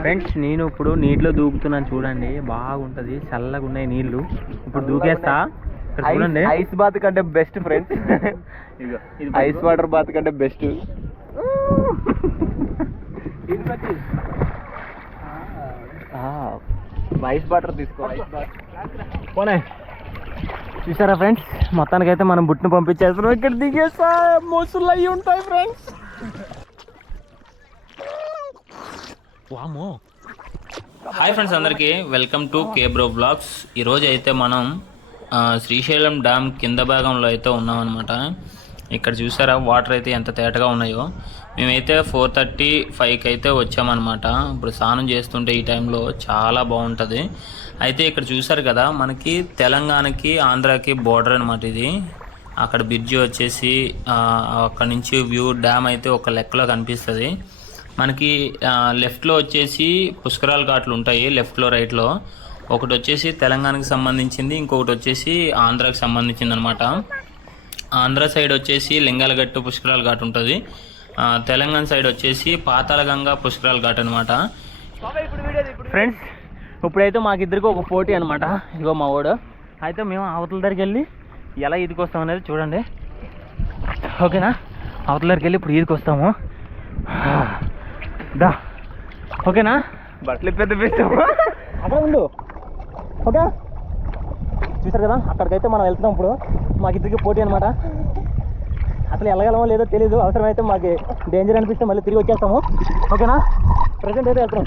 Friends నేను ఇప్పుడు నీటిలో దూకుతున్నాను చూడండి, బాగుంటది, చల్లగా ఉన్నాయి నీళ్లు. ఇప్పుడు దూకేస్తా, ఇక్కడ చూడండి. ఐస్ బాత్ కంటే best friends, ice water bath కంటే బెస్ట్. ఐస్ వాటర్ తీసుకో. పోనే చూసారా ఫ్రెండ్స్, మొత్తానికైతే మనం బుట్ను పంపించేస్తున్నాం. ఇక్కడ దిగేస్తా, మోసులు అయ్యి ఉంటాయి ఫ్రెండ్స్. వామో. హాయ్ ఫ్రెండ్స్, అందరికీ వెల్కమ్ టు కేబ్రో బ్లాగ్స్. ఈరోజు అయితే మనం శ్రీశైలం డ్యామ్ కింద భాగంలో అయితే ఉన్నామన్నమాట. ఇక్కడ చూసారా వాటర్ అయితే ఎంత తేటగా ఉన్నాయో. మేమైతే 4:35కి అయితే వచ్చామన్నమాట. ఇప్పుడు స్నానం చేస్తుంటే ఈ టైంలో చాలా బాగుంటుంది. అయితే ఇక్కడ చూసారు కదా, మనకి తెలంగాణకి ఆంధ్రాకి బోర్డర్ అనమాట ఇది. అక్కడ బ్రిడ్జి వచ్చేసి అక్కడ నుంచి వ్యూ డ్యామ్ అయితే ఒక లెక్కలో కనిపిస్తుంది. మనకి లెఫ్ట్లో వచ్చేసి పుష్కరాల ఘాట్లు ఉంటాయి, లెఫ్ట్లో రైట్లో. ఒకటి వచ్చేసి తెలంగాణకి సంబంధించింది, ఇంకొకటి వచ్చేసి ఆంధ్రాకి సంబంధించింది అనమాట. ఆంధ్ర సైడ్ వచ్చేసి లింగాలగట్టు పుష్కరాల ఘాట్ ఉంటుంది, తెలంగాణ సైడ్ వచ్చేసి పాతాళగంగా పుష్కరాల ఘాట్ అనమాట. ఫ్రెండ్స్ ఇప్పుడైతే మాకిద్దరికి ఒక పోటీ అనమాట. ఇగో మా వాడు అయితే మేము అవతల దగ్గరికి వెళ్ళి ఎలా ఈదికి వస్తాం అనేది చూడండి, ఓకేనా? అవతల దగ్గరికి వెళ్ళి ఇప్పుడు ఈదికి వస్తాము. దా, ఓకేనా? బట్టలు పెద్ద పెట్టాము అక్కడ ఉండు, ఓకే? చూసారు కదా, అక్కడికైతే మనం వెళ్తున్నాం. ఇప్పుడు మాకిద్దరికి పోటీ అనమాట. అసలు వెళ్ళగలమో లేదో తెలీదు. అవసరమైతే మాకు డేంజర్ అనిపిస్తే మళ్ళీ తిరిగి వచ్చేస్తాము, ఓకేనా? ప్రజెంట్ అయితే వెళ్తున్నాం.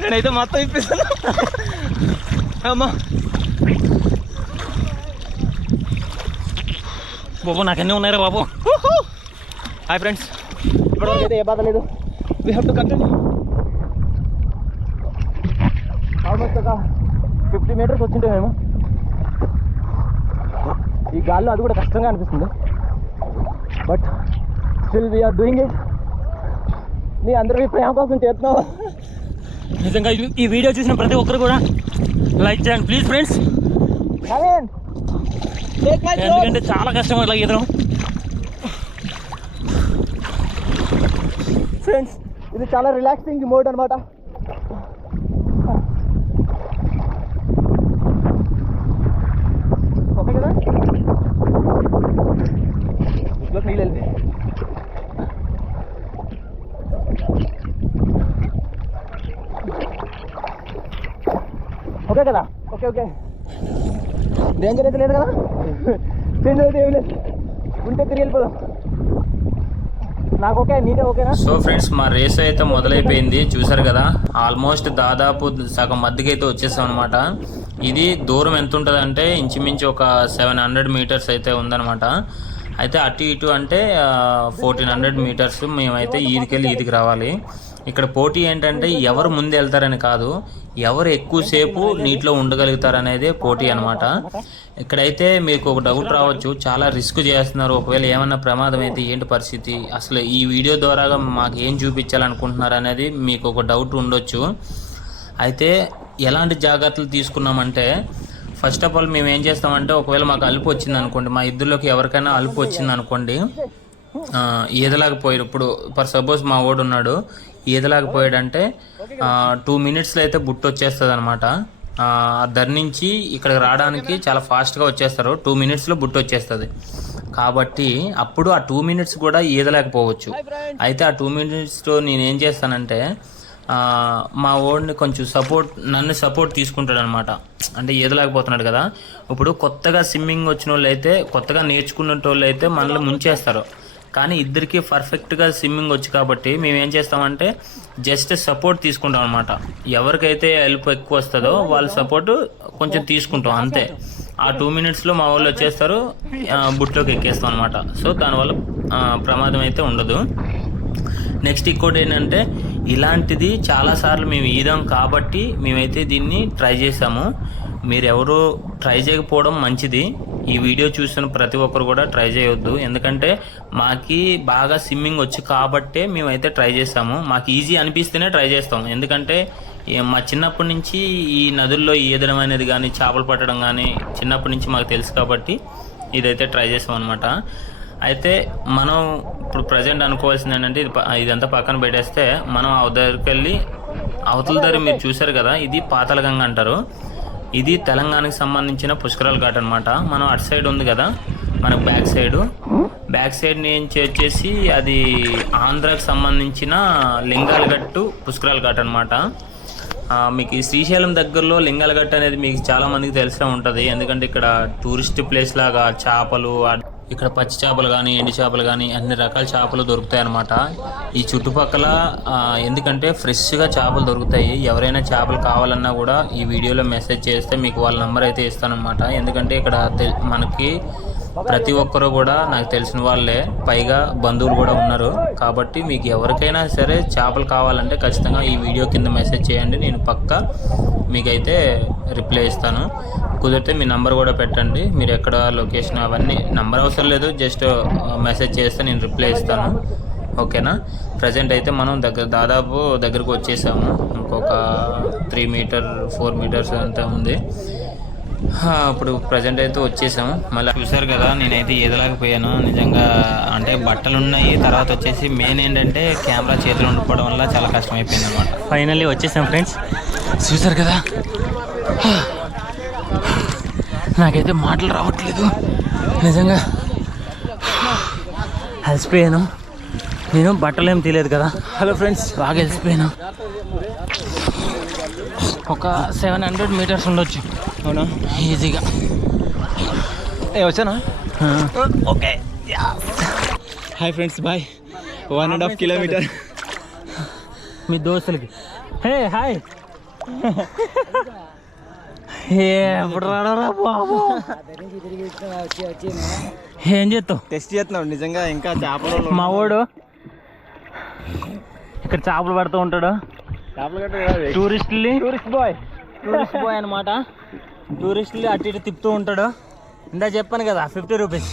నేనైతే మొత్తం ఇప్పిస్తాను అమ్మా. బాబు నాకన్నీ ఉన్నాయిరా బాబు. హాయ్ ఫ్రెండ్స్, ఇప్పటివరకు అయితే ఏ బాధ లేదు. We have to continue. Almost ఒక 50 మీటర్స్ వచ్చింటే మేము. ఈ గాల్లో అది కూడా కష్టంగా అనిపిస్తుంది, but still we are doing it. మీ అందరికీ ప్రేమ కోసం చేస్తున్నాం. నిజంగా ఈ వీడియో చూసిన ప్రతి ఒక్కరు కూడా లైక్ చేయండి ప్లీజ్ ఫ్రెండ్స్, ఎందుకంటే చాలా కష్టం ఇట్లా ఈదడం. ఫ్రెండ్స్ ఇది చాలా రిలాక్సింగ్ మోడ్ అనమాట. ఓకే కదా, ఇంట్లోకి నీళ్ళు వెళ్తే ఓకే కదా? ఓకే ఓకే, డేంజర్ అయితే లేదు కదా? డేంజర్ అయితే ఏమి లేదు, ఉంటే తిరిగి వెళ్ళిపోదాం. నాకు ఓకే, నీకే ఓకేనా? సో ఫ్రెండ్స్, మా రేస్ అయితే మొదలైపోయింది. చూసారు కదా, ఆల్మోస్ట్ దాదాపు సగం మధ్యకి అయితే వచ్చేసాం అనమాట. ఇది దూరం ఎంత ఉంటుంది అంటే ఇంచుమించు ఒక 700 మీటర్స్ అయితే ఉందన్నమాట. అయితే అటు ఇటు అంటే 1400 మీటర్స్ మేమైతే ఈదికెళ్ళి ఈదికి రావాలి. ఇక్కడ పోటీ ఏంటంటే ఎవరు ముందు వెళ్తారని కాదు, ఎవరు ఎక్కువసేపు నీటిలో ఉండగలుగుతారనేదే పోటీ అనమాట. ఇక్కడైతే మీకు ఒక డౌట్ రావచ్చు, చాలా రిస్క్ చేస్తున్నారు, ఒకవేళ ఏమన్నా ప్రమాదం అయితే ఏంటి పరిస్థితి, అసలు ఈ వీడియో ద్వారా మాకు ఏం చూపించాలనుకుంటున్నారు అనేది మీకు ఒక డౌట్ ఉండొచ్చు. అయితే ఎలాంటి జాగ్రత్తలు తీసుకున్నామంటే, ఫస్ట్ ఆఫ్ ఆల్ మేము ఏం చేస్తామంటే, ఒకవేళ మాకు అలుపు వచ్చింది అనుకోండి, మా ఇద్దరిలోకి ఎవరికైనా అలుపు వచ్చింది అనుకోండి, ఈదలాగిపోయాడు. ఇప్పుడు ఫర్ సపోజ్ మా వాడు ఉన్నాడు, ఈదలాగిపోయాడంటే 2 మినిట్స్లో అయితే బుట్ట వచ్చేస్తుంది అనమాట. దరి నుంచి ఇక్కడికి రావడానికి చాలా ఫాస్ట్గా వచ్చేస్తారు, 2 మినిట్స్లో బుట్ట వచ్చేస్తుంది. కాబట్టి అప్పుడు ఆ 2 మినిట్స్ కూడా ఈదలేకపోవచ్చు. అయితే ఆ 2 మినిట్స్లో నేనేం చేస్తానంటే, మా వాడిని కొంచెం నన్ను సపోర్ట్ తీసుకుంటాడు అనమాట. అంటే ఈదలేకపోతున్నాడు కదా, ఇప్పుడు కొత్తగా స్విమ్మింగ్ వచ్చిన వాళ్ళు అయితే, కొత్తగా నేర్చుకున్న వాళ్ళు అయితే మనల్ని ముంచేస్తారు. కానీ ఇద్దరికి పర్ఫెక్ట్గా స్విమ్మింగ్ వచ్చు కాబట్టి మేము ఏం చేస్తామంటే జస్ట్ సపోర్ట్ తీసుకుంటాం అనమాట. ఎవరికైతే హెల్ప్ ఎక్కువ వస్తుందో వాళ్ళ సపోర్ట్ కొంచెం తీసుకుంటాం అంతే. ఆ 2 మినిట్స్లో మా వాళ్ళు వచ్చేస్తారు, బుట్లోకి ఎక్కేస్తాం అనమాట. సో దానివల్ల ప్రమాదం అయితే ఉండదు. నెక్స్ట్ ఇంకోటి ఏంటంటే, ఇలాంటిది చాలాసార్లు మేము ఈదాం కాబట్టి మేమైతే దీన్ని ట్రై చేసాము. మీరెవరూ ట్రై చేయకపోవడం మంచిది. ఈ వీడియో చూసిన ప్రతి ఒక్కరు కూడా ట్రై చేయొద్దు, ఎందుకంటే మాకి బాగా స్విమ్మింగ్ వచ్చు కాబట్టే మేమైతే ట్రై చేస్తాము. మాకు ఈజీ అనిపిస్తేనే ట్రై చేస్తాం, ఎందుకంటే మా చిన్నప్పటి నుంచి ఈ నదుల్లో ఈదడం అనేది కానీ చేపలు పట్టడం కానీ చిన్నప్పటి నుంచి మాకు తెలుసు కాబట్టి ఇదైతే ట్రై చేసాం అనమాట. అయితే మనం ఇప్పుడు ప్రజెంట్ అనుకోవాల్సింది ఏంటంటే ఇదంతా పక్కన పెట్టేస్తే మనం దగ్గరికి వెళ్ళి అవతల దగ్గర మీరు చూసారు కదా, ఇది పాతాళగంగ అంటారు. ఇది తెలంగాణకి సంబంధించిన పుష్కరాల ఘాట్ అనమాట. మనం అటు సైడ్ ఉంది కదా మనకు బ్యాక్ సైడ్ నుంచి వచ్చేసి అది ఆంధ్రాకి సంబంధించిన లింగాలగట్టు పుష్కరాల ఘాట్ అనమాట. మీకు ఈ శ్రీశైలం దగ్గరలో లింగాలగట్టు అనేది మీకు చాలా మందికి తెలిసే ఉంటుంది. ఎందుకంటే ఇక్కడ టూరిస్ట్ ప్లేస్ లాగా చేపలు, ఇక్కడ పచ్చి చేపలు కానీ ఎండి చేపలు కానీ అన్ని రకాల చేపలు దొరుకుతాయి అన్నమాట ఈ చుట్టుపక్కల. ఎందుకంటే ఫ్రెష్గా చేపలు దొరుకుతాయి. ఎవరైనా చేపలు కావాలన్నా కూడా ఈ వీడియోలో మెసేజ్ చేస్తే మీకు వాళ్ళ నెంబర్ అయితే ఇస్తానన్నమాట. ఎందుకంటే ఇక్కడ మనకి ప్రతి ఒక్కరు కూడా నాకు తెలిసిన వాళ్ళే, పైగా బంధువులు కూడా ఉన్నారు. కాబట్టి మీకు ఎవరికైనా సరే చేపలు కావాలంటే ఖచ్చితంగా ఈ వీడియో కింద మెసేజ్ చేయండి. నేను పక్కా మీకైతే రిప్లై ఇస్తాను. కుదిరితే మీ నంబర్ కూడా పెట్టండి. మీరు ఎక్కడ లొకేషన్ అవన్నీ నంబర్ అవసరం లేదు, జస్ట్ మెసేజ్ చేస్తే నేను రిప్లై ఇస్తాను. ఓకేనా? ప్రజెంట్ అయితే మనం దాదాపు దగ్గరకు వచ్చేసాము. ఇంకొక 4 మీటర్స్ అంతా ఉంది. ఇప్పుడు ప్రజెంట్ అయితే వచ్చేసాము. మళ్ళీ చూసారు కదా, నేనైతే ఎదలేకపోయాను నిజంగా. అంటే బట్టలు ఉన్నాయి, తర్వాత వచ్చేసి మెయిన్ ఏంటంటే కెమెరా చేతిలో ఉండిపోవడం వల్ల చాలా కష్టమైపోయింది అనమాట. ఫైనల్లీ వచ్చేసాం ఫ్రెండ్స్. చూసారు కదా, నాకైతే మాటలు రావట్లేదు నిజంగా. అలసిపోయాను. నేను బట్టలు ఏం తీయలేదు కదా. హలో ఫ్రెండ్స్, బాగా అలసిపోయాను. ఒక 700 మీటర్స్ ఉండొచ్చు. అవునా? ఈజీగా వచ్చానా? Okay. Hi friends, bye. 1.5 kilometre మీ దోస్తులకి హే హాయ్. ఎప్పుడు రాడరా బాబు, ఏం చేస్తావు? టెస్ట్ చేస్తున్నావు నిజంగా. ఇంకా చేపలు మా వాడు ఇక్కడ చేపలు పడుతూ ఉంటాడు. టూరిస్ట్ బాయ్ అనమాట. టూరిస్టులు అటు ఇటు తిప్పుతూ ఉంటాడు. ఇందా చెప్పాను కదా 50 రూపీస్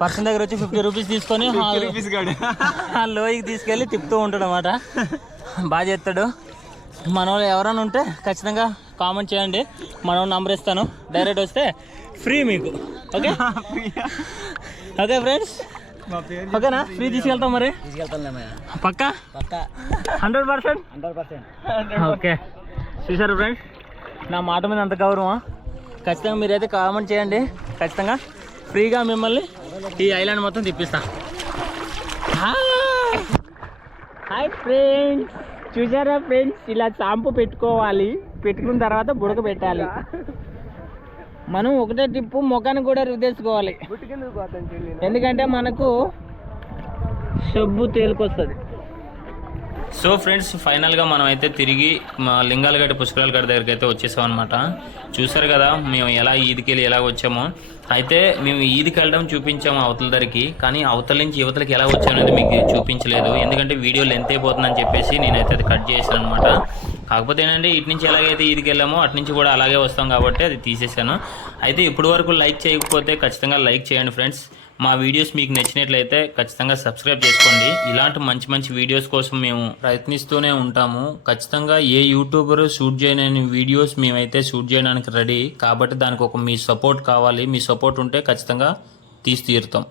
పర్సన్ దగ్గర వచ్చి 50 రూపీస్ తీసుకొని ఆ లోయకి తీసుకెళ్ళి తిప్పుతూ ఉంటాడు అనమాట. బాగా చేస్తాడు. మన వాళ్ళు ఎవరైనా ఉంటే ఖచ్చితంగా కామెంట్ చేయండి. మన నంబర్ ఇస్తాను. డైరెక్ట్ వస్తే ఫ్రీ మీకు. ఓకే ఓకే ఫ్రెండ్స్, ఓకేనా? ఫ్రీ తీసుకెళ్తాం మరి. పక్కా 100%. ఓకే, చూసారు ఫ్రెండ్స్, నా మాట మీద అంత గౌరవం. ఖచ్చితంగా మీరైతే కామెంట్ చేయండి. ఖచ్చితంగా ఫ్రీగా మిమ్మల్ని ఈ ఐలాండ్ మొత్తం తిప్పిస్తా. హాయ్ ఫ్రెండ్స్, చూసారా ఫ్రెండ్స్, ఇలా షాంపూ పెట్టుకోవాలి. పెట్టుకున్న తర్వాత బుడక పెట్టాలి. మనం ఒకటే టిప్పు ముఖానికి కూడా రుద్దేసుకోవాలి. ఎందుకంటే మనకు సబ్బు తేలికొస్తుంది. సో ఫ్రెండ్స్, ఫైనల్గా మనం అయితే తిరిగి మా లింగాలగడ్డ పుష్కరాల గడ్డ దగ్గరికి అయితే వచ్చేసాం అనమాట. చూసారు కదా మేము ఎలా ఈదికి వెళ్ళి ఎలా వచ్చామో. అయితే మేము ఈదికి వెళ్ళడం చూపించాము అవతల దగ్గరికి, కానీ అవతల నుంచి యువతలకి ఎలా వచ్చామనేది మీకు చూపించలేదు. ఎందుకంటే వీడియో లెంత్ అయిపోతుందని చెప్పేసి నేనైతే అది కట్ చేశాను అనమాట. కాకపోతే ఏంటంటే ఇటు నుంచి ఎలాగైతే ఈదికి వెళ్ళామో అటు నుంచి కూడా అలాగే వస్తాం కాబట్టి అది తీసేసాను. అయితే ఇప్పటి వరకు లైక్ చేయకపోతే ఖచ్చితంగా లైక్ చేయండి ఫ్రెండ్స్. మా వీడియోస్ మీకు నచ్చినట్లయితే ఖచ్చితంగా సబ్స్క్రైబ్ చేసుకోండి. ఇలాంటి మంచి మంచి వీడియోస్ కోసం మేము ప్రయత్నిస్తూనే ఉంటాము. ఖచ్చితంగా ఏ యూట్యూబర్ షూట్ చేయని వీడియోస్ మేమైతే షూట్ చేయడానికి రెడీ. కాబట్టి దానికి మీ సపోర్ట్ కావాలి. మీ సపోర్ట్ ఉంటే ఖచ్చితంగా తీసి తీరుతాం.